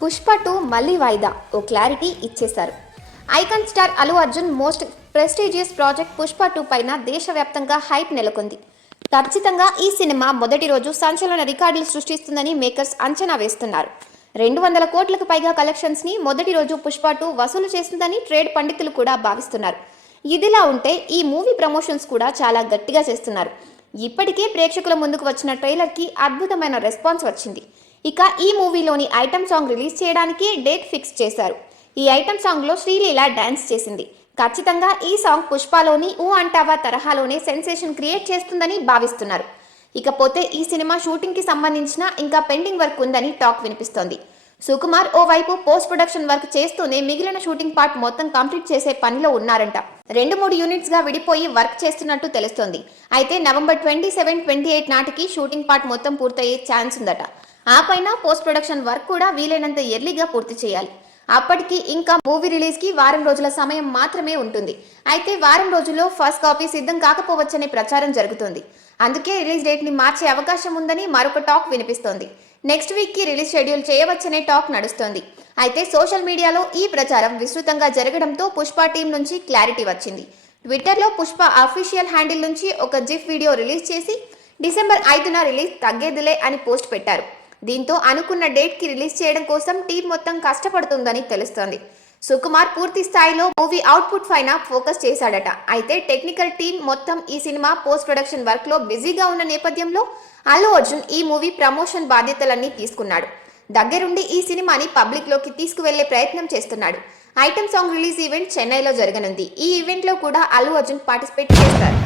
పుష్ప 2 మళ్ళీ వాయిదా ఓ క్లారిటీ ఇచ్చేశారు. Icon star Allu Arjun most prestigious project Pushpa 2 పైన దేశవ్యాప్తంగా హైప్ నెలకొంది. ఖచ్చితంగా ఈ సినిమా మొదటి రోజు సంచలన రికార్డులు సృష్టిస్తుందని మేకర్స్ అంచనా వేస్తున్నారు. 200 కోట్లకు పైగా కలెక్షన్స్ ని మొదటి రోజు పుష్ప 2 వసూలు చేస్తుందని ట్రేడ్ పండితులు కూడా భావిస్తున్నారు. ఇదిలా ఉంటే ఈ మూవీ ప్రమోషన్స్ కూడా చాలా గట్టిగా చేస్తున్నారు. ఇప్పటికే ప్రేక్షకుల ముందుకు వచ్చిన ట్రైలర్ కి అద్భుతమైన రెస్పాన్స్ వచ్చింది. ఇక ఈ మూవీలోని ఐటమ్ సాంగ్ రిలీజ్ చేయడానికి డేట్ ఫిక్స్ చేశారు. ఈ ఐటమ్ సాంగ్ లో శ్రీలీల డాన్స్ చేసింది. ఖచ్చితంగా ఈ సాంగ్ పుష్పలోని ఊ అంటావా తరహాలోనే సెన్సేషన్ క్రియేట్ చేస్తుందని భావిస్తున్నారు. ఇకపోతే ఈ సినిమా షూటింగ్ కి సంబంధించిన ఇంకా పెండింగ్ వర్క్ ఉందని టాక్ వినిపిస్తోంది. సుకుమార్ ఓవైపు పోస్ట్ ప్రొడక్షన్ వర్క్ చేస్తూనే మిగిలిన షూటింగ్ పార్ట్ మొత్తం కంప్లీట్ చేసే పనిలో ఉన్నారంట. 2-3 యూనిట్స్ గా విడిపోయి వర్క్ చేస్తున్నట్టు తెలుస్తోంది. అయితే నవంబర్ 27-28 నాటికి షూటింగ్ పార్ట్ మొత్తం పూర్తయ్యే ఛాన్స్ ఉందట. ఆ పైన పోస్ట్ ప్రొడక్షన్ వర్క్ కూడా వీలైనంత ఎర్లీగా పూర్తి చేయాలి. అప్పటికి ఇంకా మూవీ రిలీజ్ కి వారం రోజుల సమయం మాత్రమే ఉంటుంది. అయితే వారం రోజుల్లో ఫస్ట్ కాపీ సిద్ధం కాకపోవచ్చనే ప్రచారం జరుగుతుంది. అందుకే రిలీజ్ డేట్ ని మార్చే అవకాశం ఉందని మరొక టాక్ వినిపిస్తోంది. నెక్స్ట్ వీక్ కి రిలీజ్ షెడ్యూల్ చేయవచ్చనే టాక్ నడుస్తోంది. అయితే సోషల్ మీడియాలో ఈ ప్రచారం విస్తృతంగా జరగడంతో పుష్ప టీం నుంచి క్లారిటీ వచ్చింది. ట్విట్టర్లో పుష్ప అఫీషియల్ హ్యాండిల్ నుంచి ఒక జిఫ్ వీడియో రిలీజ్ చేసి డిసెంబర్ 5న రిలీజ్ తగ్గేదిలే అని పోస్ట్ పెట్టారు. దీంతో అనుకున్న డేట్ కి రిలీజ్ చేయడం కోసం టీం మొత్తం కష్టపడుతుందని తెలుస్తోంది. సుకుమార్ పూర్తి స్థాయిలో మూవీ అవుట్పుట్ పైన ఫోకస్ చేశాడట. అయితే టెక్నికల్ టీం మొత్తం ఈ సినిమా పోస్ట్ ప్రొడక్షన్ వర్క్ లో బిజీగా ఉన్న నేపథ్యంలో అల్లు అర్జున్ ఈ మూవీ ప్రమోషన్ బాధ్యతలన్నీ తీసుకున్నాడు. దగ్గరుండి ఈ సినిమాని పబ్లిక్ లోకి తీసుకువెళ్లే ప్రయత్నం చేస్తున్నాడు. ఐటమ్ సాంగ్ రిలీజ్ ఈవెంట్ చెన్నైలో జరగనుంది. ఈ ఈవెంట్ లో కూడా అల్లు అర్జున్ పార్టిసిపేట్ చేస్తారు.